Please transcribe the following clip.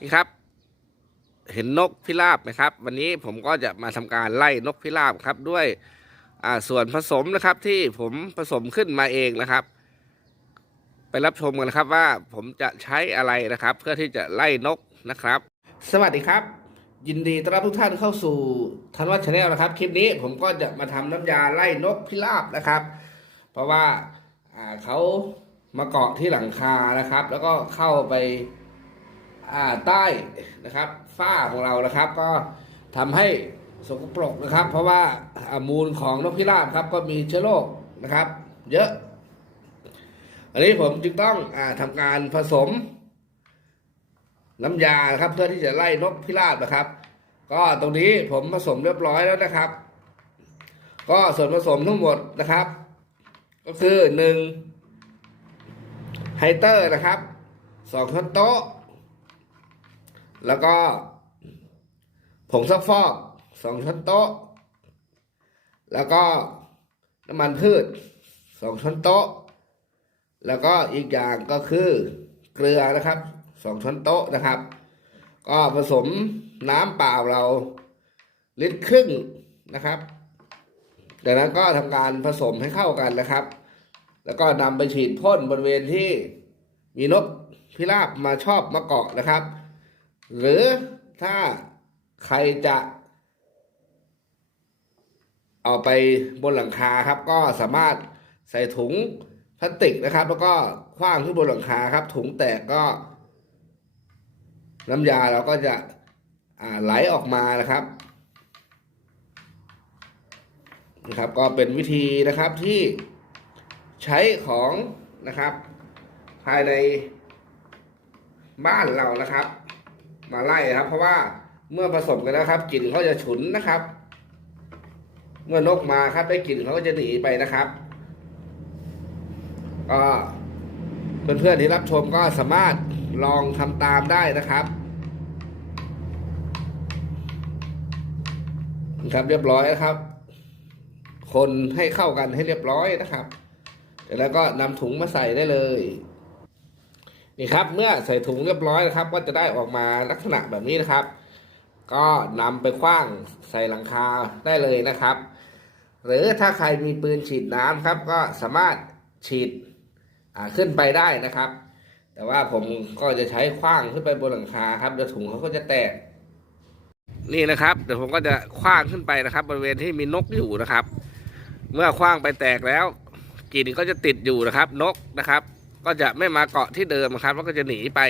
นี่ครับ เห็นนกพิราบไหมครับ วันนี้ผมก็จะมาทำการไล่นกพิราบครับด้วยส่วนผสมนะครับที่ผมผสมขึ้นมาเองนะครับ ไปรับชมกันนะครับว่าผมจะใช้อะไรนะครับ เพื่อที่จะไล่นกนะครับ สวัสดีครับ ยินดีต้อนรับทุกท่านเข้าสู่ทันวัฒน์ชาแนลนะครับ คลิปนี้ผมก็จะมาทำน้ำยาไล่นกพิราบนะครับ เพราะว่าเขามาเกาะที่หลังคานะครับ แล้วก็เข้าไป ใต้นะครับฝ้าของเรานะครับ ก็ทำให้สกปรกนะครับ เพราะว่าอ่ามูลของนกพิราบครับก็มีเชื้อโรคนะครับ เยอะ อันนี้ผมจึงต้องอาทำการผสม น้ำยาครับเพื่อที่จะไล่นกพิราบนะครับ ก็ตรงนี้ผมผสมเรียบร้อยแล้วนะครับ ก็ส่วนผสมทั้งหมดนะครับ ก็คือหนึ่งไฮเตอร์นะครับสองช้อนโต๊ะ แล้วก็ ผงซักฟอกสองช้อนโต๊ะ แล้วก็น้ำมันพืชสองช้อนโต๊ะ แล้วก็อีกอย่างก็คือเกลือนะครับสองช้อนโต๊ะนะครับ ก็ผสมน้ำเปล่าเราลิตรครึ่งนะครับจากนั้นก็ทำการผสมให้เข้ากันนะครับ แล้วก็นำไปฉีดพ่นบริเวณที่มีนกพิราบมาชอบมาเกาะนะครับ หรือถ้าใครจะเอาไปบนหลังคาครับ ก็สามารถใส่ถุงพลาสติกนะครับ แล้วก็คว้างขึ้นบนหลังคาครับ ถุงแตกก็ น้ำยาเราก็จะไหลออกมานะครับนะครับ ก็เป็นวิธีนะครับที่ใช้ของนะครับ ภายในบ้านเรานะครับ มาไล่ครับ เพราะว่าเมื่อผสมกันแล้วครับกลิ่นเขาจะฉุนนะครับ เมื่อนกมาครับได้กลิ่นเขาก็จะหนีไปนะครับก็เพื่อนๆที่รับชมก็สามารถลองทำตามได้นะครับครับเรียบร้อยนะครับ คนให้เข้ากันให้เรียบร้อยนะครับ แล้วก็นำถุงมาใส่ได้เลย นี่ครับเมื่อใส่ถุงเรียบร้อยนะครับ ก็จะได้ออกมาลักษณะแบบนี้นะครับ ก็นำไปคว้างใส่หลังคาได้เลยนะครับ หรือถ้าใครมีปืนฉีดน้ำครับ ก็สามารถฉีดขึ้นไปได้นะครับ แต่ว่าผมก็จะใช้คว้างขึ้นไปบนหลังคาครับเดี๋ยวถุงเขาก็จะแตกนี่นะครับเดี๋ยวผมก็จะคว้างขึ้นไปนะครับ บริเวณที่มีนกอยู่นะครับ เมื่อคว้างไปแตกแล้วกลิ่นก็จะติดอยู่นะครับ นกนะครับ ก็จะไม่มาเกาะที่เดิมครับแล้วก็จะหนีไป